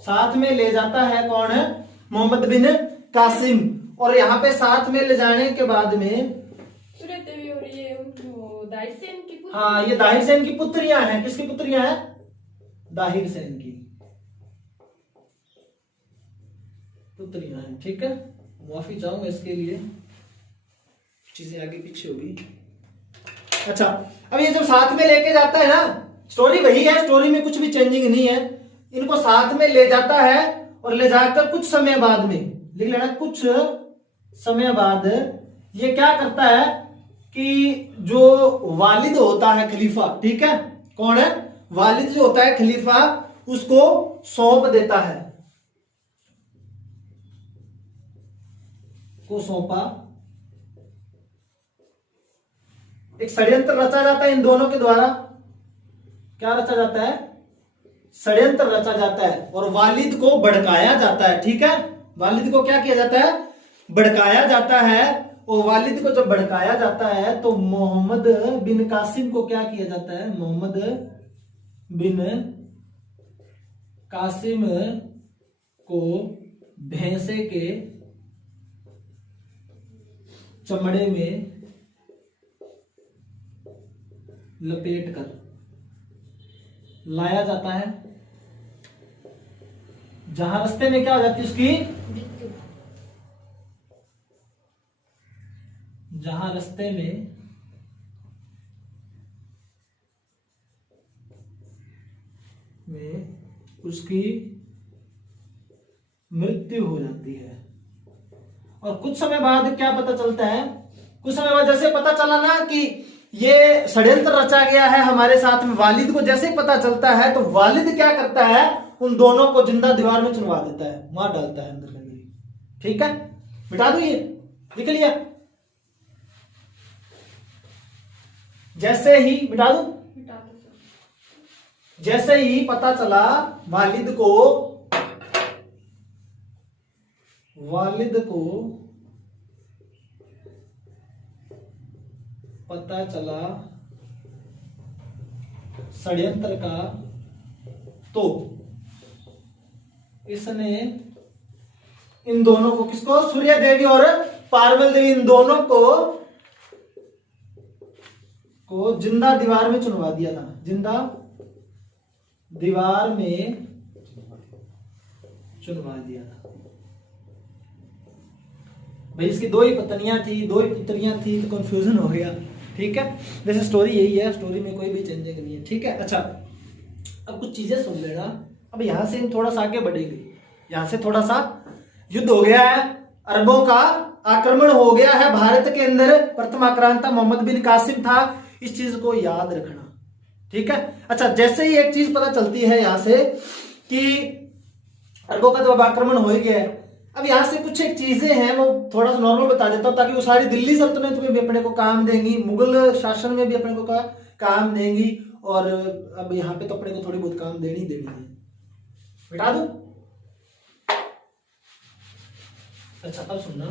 साथ में ले जाता है कौन है? मोहम्मद बिन कासिम। और यहाँ पे साथ में ले जाने के बाद में सूर्य देवी और ये दाहिर सेन की पुत्री। हाँ, ये दाहिर सेन की पुत्रियां हैं। किसकी पुत्रियां हैं? दाहिर सेन की पुत्रियां हैं, ठीक है। माफी चाहूंगा इसके लिए, चीजें आगे पीछे होगी। अच्छा, अब ये जब साथ में लेके जाता है ना, स्टोरी वही है, स्टोरी में कुछ भी चेंजिंग नहीं है। इनको साथ में ले जाता है और ले जाकर कुछ समय बाद में, लिख लेना, कुछ समय बाद ये क्या करता है कि जो वालिद होता है खलीफा, ठीक है, कौन है? वालिद जो होता है खलीफा, उसको सौंप देता है, को सौंपा। एक षड्यंत्र रचा जाता है इन दोनों के द्वारा। क्या रचा जाता है? षड्यंत्र रचा जाता है और वालिद को भड़काया जाता है, ठीक है। वालिद को क्या किया जाता है? भड़काया जाता है। और वालिद को जब भड़काया जाता है तो मोहम्मद बिन कासिम को क्या किया जाता है? मोहम्मद बिन कासिम को भैंसे के चमड़े में लपेट कर लाया जाता है, जहां रास्ते में क्या हो जाती है उसकी? जहां रास्ते में उसकी मृत्यु हो जाती है। और कुछ समय बाद क्या पता चलता है? कुछ समय बाद जैसे पता चला ना कि ये षड्यंत्र रचा गया है हमारे साथ में, वालिद को जैसे पता चलता है तो वालिद क्या करता है? उन दोनों को जिंदा दीवार में चुनवा देता है, मार डालता है अंदर के लिए, ठीक है। मिटा दो ये, लिख लिया? जैसे ही मिटा दूं? जैसे ही पता चला वालिद को पता चला षड्यंत्र का, तो इसने इन दोनों को, किसको? सूर्य देवी और पार्वल देवी, इन दोनों को जिंदा दीवार में चुनवा दिया था। जिंदा दीवार में चुनवा दिया था। भाई इसकी दो ही पत्नियां थी, दो ही पुत्रियां थी, तो कंफ्यूजन हो गया। ठीक है, वैसे स्टोरी यही है, स्टोरी में कोई भी चेंजिंग नहीं है। ठीक है, अच्छा अब कुछ चीजें सुन लेना। अब यहां से थोड़ा सा आगे बढ़ेंगे। यहां से थोड़ा सा युद्ध हो गया है, अरबों का आक्रमण हो गया है भारत के अंदर। प्रथम आक्रांता मोहम्मद बिन कासिम था, इस चीज को याद रखना। ठीक है, अच्छा जैसे ही एक चीज पता चलती है यहां से कि अरबों का तो अब आक्रमण हो ही गया है, अब यहां से कुछ एक चीजें हैं वो थोड़ा सा नॉर्मल बता देता हूं, ताकि वो सारी दिल्ली सल्तनत में भी अपने को काम देंगी, मुगल शासन में भी अपने को काम देंगी, और अब यहाँ पे तो अपने को थोड़ी बहुत काम देनी है। बिठा दूं? अच्छा अब सुनना,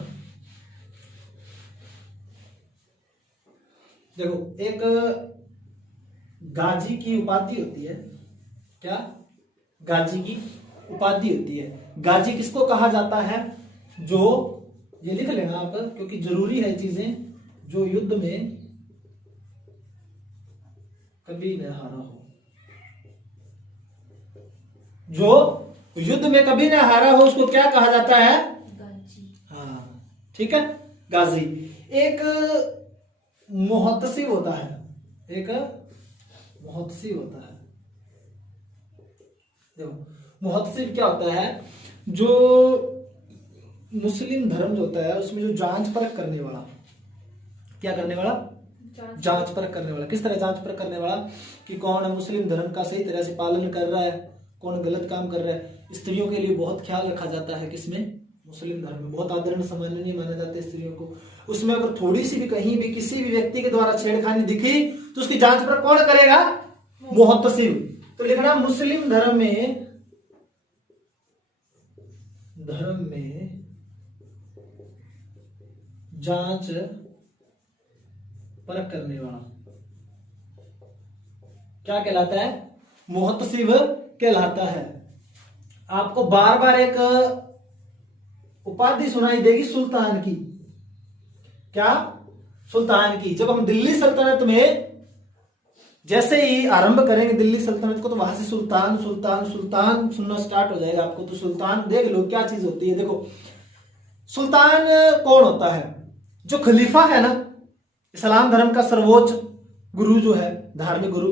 देखो एक गाजी की उपाधि होती है। क्या? गाजी की उपाधि होती है। गाजी किसको कहा जाता है? जो, ये लिख लेना आप क्योंकि जरूरी है चीजें, जो युद्ध में कभी न हारा हो। जो युद्ध में कभी न हारा हो उसको क्या कहा जाता है? गाजी। हाँ ठीक है, गाजी। एक मुहतसिब होता है, एक मुहतसिब होता है। देखो मुहतसिब क्या होता है? जो मुस्लिम धर्म जो होता है उसमें जो जांच परख करने वाला, क्या करने वाला? जांच परख करने वाला। किस तरह जांच परख करने वाला? कि कौन मुस्लिम धर्म का सही तरह से पालन कर रहा है, कौन गलत काम कर रहा है। स्त्रियों के लिए बहुत ख्याल रखा जाता है, किसमें? मुस्लिम धर्म में बहुत आदरण सम्माननीय माना जाता है स्त्रियों को। उसमें अगर थोड़ी सी भी कहीं भी किसी भी व्यक्ति के द्वारा छेड़खानी दिखी तो उसकी जांच परख कौन करेगा? मुहतसिब। तो लिखना मुस्लिम धर्म में जांच परख करने वाला क्या कहलाता है? मुहतसिब कहलाता है। आपको बार बार एक उपाधि सुनाई देगी सुल्तान की। क्या? सुल्तान की। जब हम दिल्ली सल्तनत में जैसे ही आरंभ करेंगे दिल्ली सल्तनत को, तो वहां से सुल्तान सुल्तान सुल्तान सुनना स्टार्ट हो जाएगा आपको। तो सुल्तान देख लो क्या चीज होती है। देखो सुल्तान कौन होता है? जो खलीफा है ना, इस्लाम धर्म का सर्वोच्च गुरु जो है, धार्मिक गुरु,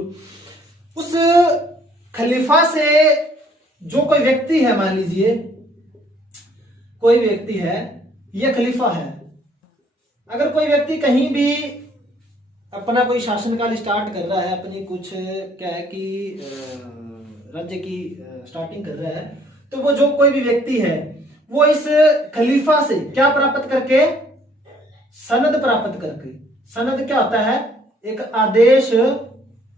उस खलीफा से जो कोई व्यक्ति है, मान लीजिए कोई व्यक्ति है, यह खलीफा है। अगर कोई व्यक्ति कहीं भी अपना कोई शासनकाल स्टार्ट कर रहा है, अपनी कुछ क्या है कि राज्य की स्टार्टिंग कर रहा है, तो वो जो कोई भी व्यक्ति है वो इस खलीफा से क्या प्राप्त करके? सनद प्राप्त करके। सनद क्या होता है? एक आदेश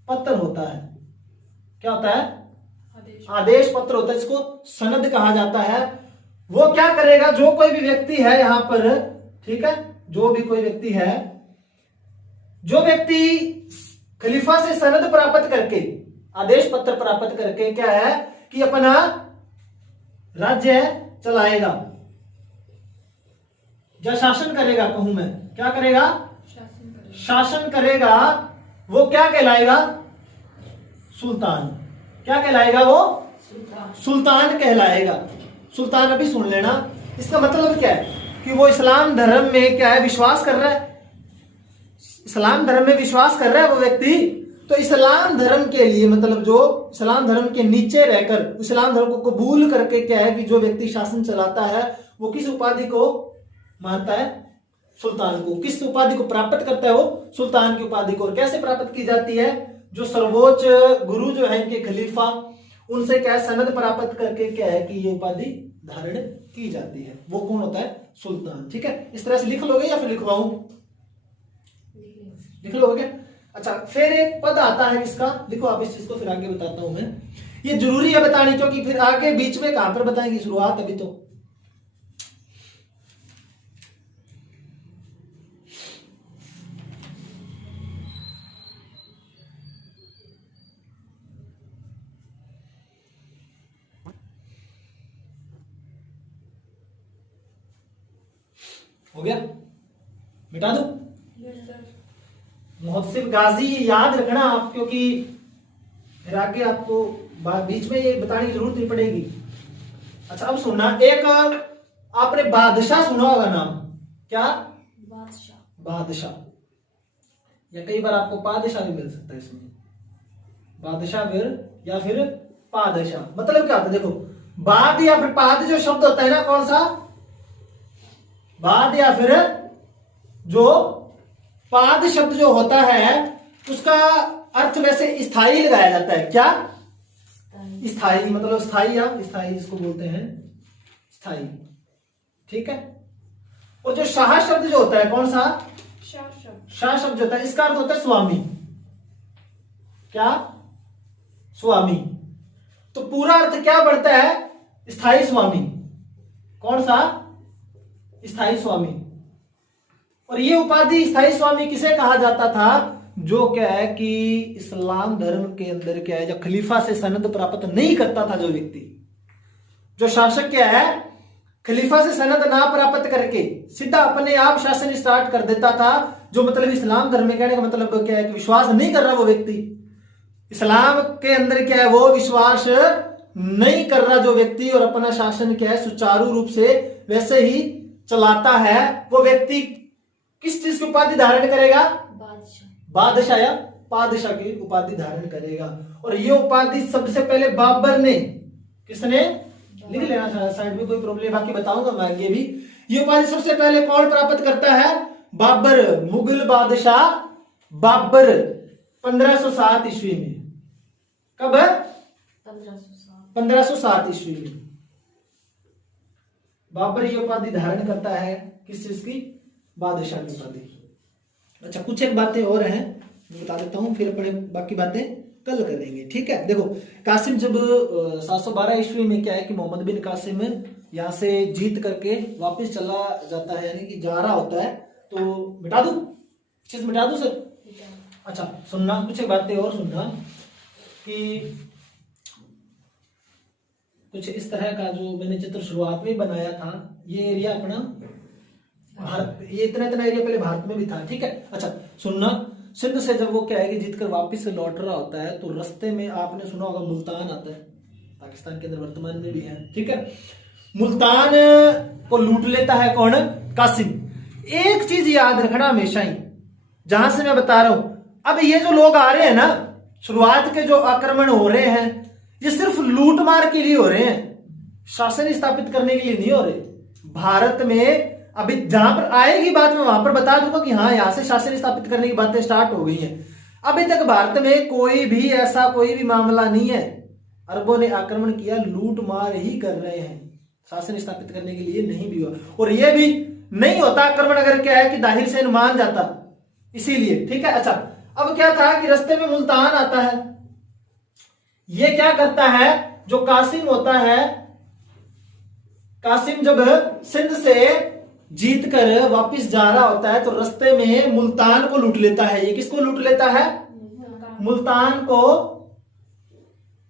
पत्र होता है। क्या होता है? आदेश पत्र होता है, इसको सनद कहा जाता है। वो क्या करेगा? जो कोई भी व्यक्ति है यहां पर, ठीक है, जो भी कोई व्यक्ति है, जो व्यक्ति खलीफा से सनद प्राप्त करके, आदेश पत्र प्राप्त करके क्या है कि अपना राज्य चलाएगा या शासन करेगा, कहूं मैं, क्या करेगा? शासन करेगा। वो क्या कहलाएगा? सुल्तान। क्या कहलाएगा वो? सुल्तान कहलाएगा। सुल्तान अभी सुन लेना, इसका मतलब क्या है कि वो इस्लाम धर्म में क्या है? विश्वास कर रहा है। इस्लाम धर्म में विश्वास कर रहा है वो व्यक्ति, तो इस्लाम धर्म के लिए, मतलब जो इस्लाम धर्म के नीचे रहकर इस्लाम धर्म को कबूल करके क्या है कि जो व्यक्ति शासन चलाता है वो किस उपाधि को मानता है? सुल्तान को। किस उपाधि को प्राप्त करता है वो? सुल्तान की उपाधि को। और कैसे प्राप्त की जाती है? जो सर्वोच्च गुरु जो है इनके खलीफा, उनसे क्या है, सनद प्राप्त करके क्या है कि ये उपाधि धारण की जाती है। वो कौन होता है? सुल्तान। ठीक है, इस तरह से लिख लोगे या फिर लिखवाऊं? लिख लोगे क्या? अच्छा, फिर एक पद आता है इसका, लिखो आप इस चीज को, फिर आगे बताता हूं मैं। ये जरूरी है बतानी, क्योंकि फिर आगे बीच में कहां पर बताएंगे, शुरुआत अभी तो। हो गया, मिटा दो। मुहस्सिब गाजी, ये याद रखना आप, क्योंकि फिर आगे आपको बीच में ये बताने की जरूरत नहीं पड़ेगी। अच्छा, अब सुनना, एक आपने बादशाह सुना होगा नाम, क्या? बादशाह, या कई बार आपको पादशाह भी मिल सकता है इसमें, बादशाह फिर या फिर पादशाह। मतलब क्या होता है, देखो, बाद या फिर पाद जो शब्द होता है ना, कौन सा? बाद या फिर जो पाद शब्द जो होता है उसका अर्थ वैसे स्थायी लगाया जाता है। क्या? स्थायी, मतलब स्थायी, या स्थायी जिसको बोलते हैं स्थायी। ठीक है, और जो शाह शब्द जो होता है, कौन सा? शाह शब्द जो होता है, इसका अर्थ होता है स्वामी। क्या? स्वामी। तो पूरा अर्थ क्या बढ़ता है? स्थायी स्वामी। कौन सा? स्थायी स्वामी। और ये उपाधि स्थायी स्वामी किसे कहा जाता था? जो क्या है कि इस्लाम धर्म के अंदर क्या है, जब खलीफा से सनद प्राप्त नहीं करता था जो व्यक्ति, जो शासक क्या है, खलीफा से सनद ना प्राप्त करके सीधा अपने आप शासन स्टार्ट कर देता था, जो मतलब इस्लाम धर्म में कहने का मतलब क्या है कि विश्वास नहीं कर रहा वो व्यक्ति, इस्लाम के अंदर क्या है वो विश्वास नहीं कर रहा जो व्यक्ति, और अपना शासन क्या है सुचारू रूप से वैसे ही चलाता है, वो व्यक्ति किस चीज की उपाधि धारण करेगा? बादशाह या पादशाह की उपाधि धारण करेगा। और ये उपाधि सबसे पहले बाबर ने, किसने? लिख लेना साइड में, कोई प्रॉब्लम, बाकी बताऊंगा मैं आगे भी। ये उपाधि सबसे पहले कौन प्राप्त करता है? बाबर, मुगल बादशाह बाबर, 1507 ईस्वी में। कब? 1507 ईस्वी में बाबर ये उपाधि धारण करता है। किस चीज की? बादशाह की उपाधि। अच्छा, कुछ एक बातें और हैं बता देता हूं, फिर अपने बाकी बातें कल करेंगे। ठीक है, देखो, कासिम जब 712 ईस्वी में क्या है कि मोहम्मद बिन कासिम यहां से जीत करके वापस चला जाता है, यानी कि जा रहा होता है, तो मिटा दूं चीज, मिटा दूं सर? अच्छा, सुनना, कुछ एक बातें और सुनना कि कुछ इस तरह का जो मैंने चित्र शुरुआत में बनाया था, ये एरिया अपना भारत, ये इतना एरिया पहले भारत में भी था। ठीक है, अच्छा सुनना, सिंध से जब वो क्या है कि जीतकर वापस से लौट रहा होता है, तो रास्ते में आपने सुना होगा मुल्तान आता है, पाकिस्तान के अंदर वर्तमान में भी है। ठीक है, मुल्तान को लूट लेता है कौन? कासिम। एक चीज याद रखना हमेशा ही, जहां से मैं बता रहा हूं, अब ये जो लोग आ रहे हैं ना, शुरुआत के जो आक्रमण हो रहे हैं, ये सिर्फ लूट मार के लिए हो रहे हैं, शासन स्थापित करने के लिए नहीं हो रहे। भारत में अभी जहां पर आएगी बात में वहां पर बता दूंगा कि हाँ, यहां से शासन स्थापित करने की बातें स्टार्ट हो गई हैं। अभी तक भारत में कोई भी ऐसा कोई भी मामला नहीं है, अरबों ने आक्रमण किया, लूट मार ही कर रहे हैं, शासन स्थापित करने के लिए नहीं भी हुआ। और यह भी नहीं होता आक्रमण अगर क्या है कि दाहिर से मान जाता, इसीलिए। ठीक है, अच्छा, अब क्या था कि रास्ते में मुल्तान आता है, ये क्या करता है, जो कासिम होता है, कासिम जब सिंध से जीत कर वापिस जा रहा होता है, तो रास्ते में मुल्तान को लूट लेता है। ये किसको लूट लेता है? मुल्तान को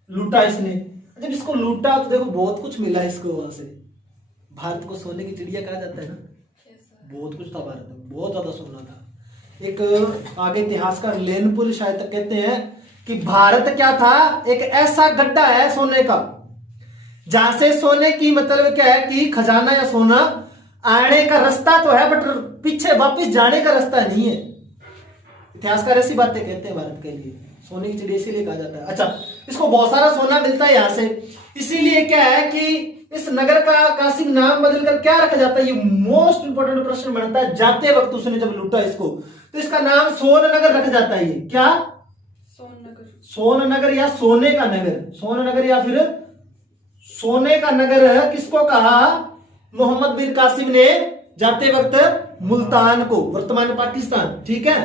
लूटा इसने। जब इसको लूटा तो देखो बहुत कुछ मिला इसको वहां से, भारत को सोने की चिड़िया कहा जाता है ना, बहुत कुछ था भारत में, बहुत ज्यादा सोना था। एक आगे इतिहासकार लेनपुर शायद तक कहते हैं कि भारत क्या था, एक ऐसा गड्ढा है सोने का, जहां से सोने की मतलब क्या है कि खजाना या सोना आने का रास्ता तो है, बट पीछे वापस जाने का रास्ता नहीं है। इतिहासकार ऐसी बातें कहते हैं भारत के लिए, सोने की चिड़िया इसीलिए कहा जाता है। अच्छा, इसको बहुत सारा सोना मिलता है यहां से, इसीलिए क्या है कि इस नगर का कासिम नाम बदलकर क्या रखा जाता है, ये मोस्ट इंपोर्टेंट प्रश्न बनता है। जाते वक्त उसने जब लूटा इसको, तो इसका नाम सोन नगर रखा जाता है। ये क्या? सोन नगर या सोने का नगर, सोन नगर या फिर सोने का नगर किसको कहा? मोहम्मद बिन कासिम ने जाते वक्त मुल्तान को, वर्तमान पाकिस्तान। ठीक है।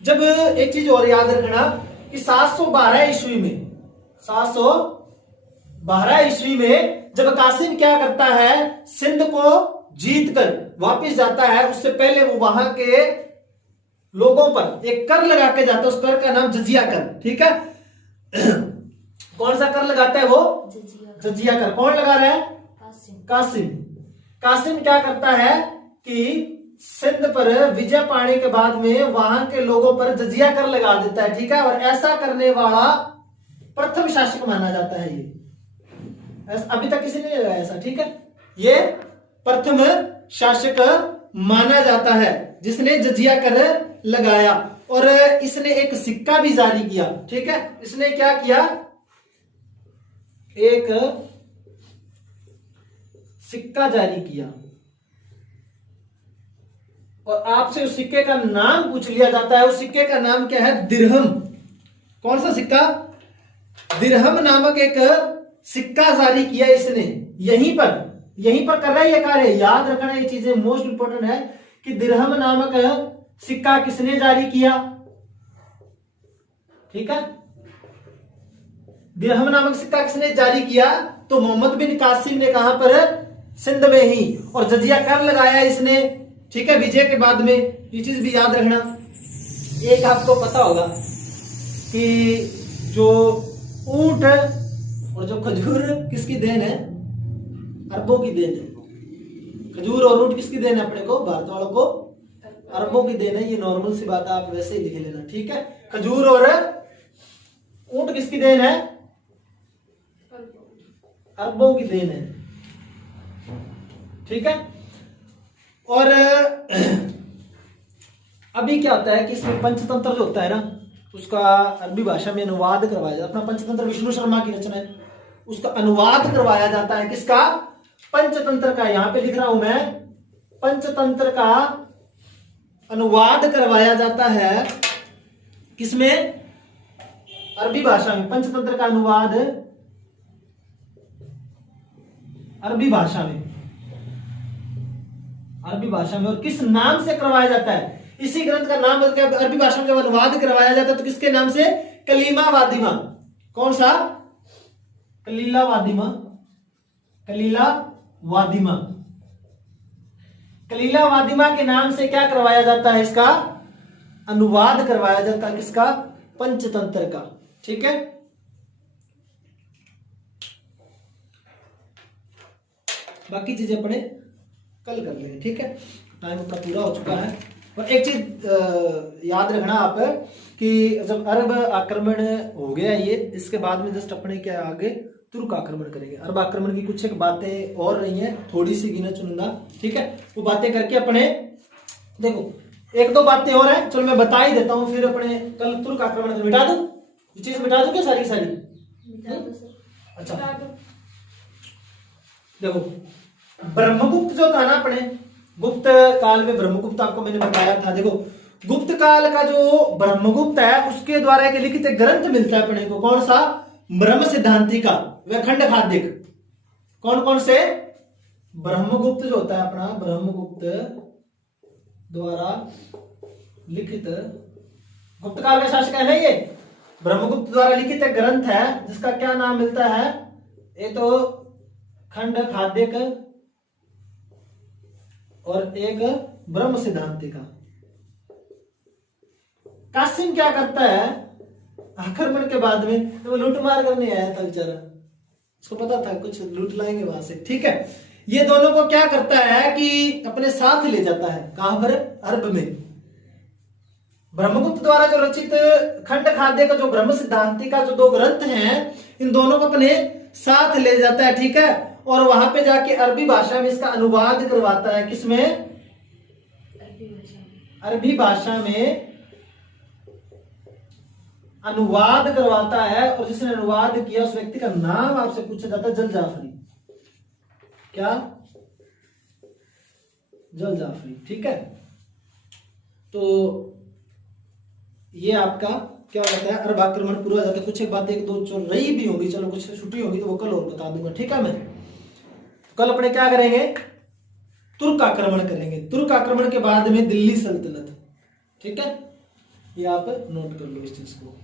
जब एक चीज और याद रखना कि 712 ईस्वी में, 712 ईस्वी में जब कासिम क्या करता है, सिंध को जीतकर वापस जाता है, उससे पहले वो वहां के लोगों पर एक कर लगा के जाता है। उस कर का नाम जजिया कर। ठीक है। कौन सा कर लगाता है वो? जजिया कर। कौन लगा रहा है? कासिम। कासिम क्या करता है कि सिंध पर विजय पाने के बाद में वहां के लोगों पर जजिया कर लगा देता है। ठीक है। और ऐसा करने वाला प्रथम शासक माना जाता है ये। अभी तक किसी ने नहीं लगाया ऐसा। ठीक है। ये प्रथम शासक माना जाता है जिसने जजिया कर लगाया। और इसने एक सिक्का भी जारी किया। ठीक है। इसने क्या किया? एक सिक्का जारी किया और आपसे उस सिक्के का नाम पूछ लिया जाता है। उस सिक्के का नाम क्या है? दिरहम। कौन सा सिक्का? दिरहम नामक एक सिक्का जारी किया इसने। यहीं पर कर रहा है ये कार्य। याद रखना ये चीजें मोस्ट इंपोर्टेंट है कि दिरहम नामक सिक्का किसने जारी किया। ठीक है। दिरहम नामक सिक्का किसने जारी किया? तो मोहम्मद बिन कासिम ने। कहां पर? सिंध में ही। और जजिया कर लगाया इसने। ठीक है। विजय के बाद में ये चीज भी याद रखना। एक आपको पता होगा कि जो ऊंट और जो खजूर किसकी देन है? अरबों की देन है। खजूर और ऊंट किसकी देन है? अपने को भारत वालों को अरबों की देन है। ये नॉर्मल सी बात है, आप वैसे ही लिख लेना। ठीक है। खजूर और ऊंट किसकी देन है? अरबों की देन है। ठीक है। और अभी क्या होता है कि इसमें पंचतंत्र जो होता है ना, उसका अरबी भाषा में अनुवाद करवाया जाता है। अपना पंचतंत्र विष्णु शर्मा की रचना है, उसका अनुवाद करवाया जाता है। किसका? पंचतंत्र का। यहां पे लिख रहा हूं मैं, पंचतंत्र का अनुवाद करवाया जाता है। किसमें? अरबी भाषा में। पंचतंत्र का अनुवाद अरबी भाषा में। अरबी भाषा में। और किस नाम से करवाया जाता है? इसी ग्रंथ का नाम अरबी भाषा में जब अनुवाद करवाया जाता है तो किसके नाम से? कलीमा वादिमा। कौन सा? कलीला वादिमा। कलीला वादिमा। कलीला वादिमा के नाम से क्या करवाया जाता है? इसका अनुवाद करवाया जाता है। किसका? पंचतंत्र का। ठीक है। बाकी चीजें अपने कल कर लेंगे। ठीक है। टाइम अपना पूरा हो चुका है। और एक चीज याद रखना आप कि जब अरब आक्रमण हो गया ये, इसके बाद में जस्ट अपने क्या आगे तुर्क आक्रमण करेंगे। अरब आक्रमण की कुछ एक बातें और रही हैं, थोड़ी सी गिना चुनूंगा। ठीक है। वो बातें करके अपने देखो एक दो बातें और हैं, चलो मैं बता ही देता हूं। फिर अपने कल तुर्क आक्रमण मिटा दो, ये चीज मिटा दो क्या? सारी अच्छा देखो, ब्रह्मगुप्त जो था ना अपने गुप्त काल में, ब्रह्मगुप्त आपको मैंने बताया था। देखो गुप्त काल का जो ब्रह्मगुप्त है उसके द्वारा एक लिखित ग्रंथ मिलता है अपने को। कौन सा? ब्रह्म सिद्धांति का व खंड खाद्यक। कौन कौन से? ब्रह्मगुप्त जो होता है अपना, ब्रह्मगुप्त द्वारा लिखित, गुप्त काल का शासक है ना ये, ब्रह्मगुप्त द्वारा लिखित एक ग्रंथ है जिसका क्या नाम मिलता है? ये तो खंड खाद्यक और एक ब्रह्म सिद्धांति का। कासिम क्या करता है आक्रमण के बाद में? तो लूट मार करने आया था बेचारा, उसको पता था कुछ लूट लाएंगे वहां से। ठीक है। ये दोनों को क्या करता है कि अपने साथ ले जाता है। कहां पर? अरब में। ब्रह्मगुप्त द्वारा जो रचित खंड खाद्य का जो ब्रह्म सिद्धांति का जो दो ग्रंथ हैं, इन दोनों को अपने साथ ले जाता है। ठीक है। और वहां पे जाके अरबी भाषा में इसका अनुवाद करवाता है। किसमें? अरबी भाषा में अनुवाद करवाता है। और जिसने अनुवाद किया उस व्यक्ति का नाम आपसे पूछा जाता है जल जाफरी। क्या? जल जाफरी। ठीक है। तो ये आपका क्या हो जाता है, अरब आक्रमण पूरा हो जाता है। कुछ एक बात एक दो जो रही भी होंगी, चलो कुछ छुट्टी होगी तो वो कल और बता दूंगा, ठीक है। मैं कल अपने क्या करेंगे, तुर्क आक्रमण करेंगे। तुर्क आक्रमण के बाद में दिल्ली सल्तनत, ठीक है। ये आप नोट कर लो इस चीज को।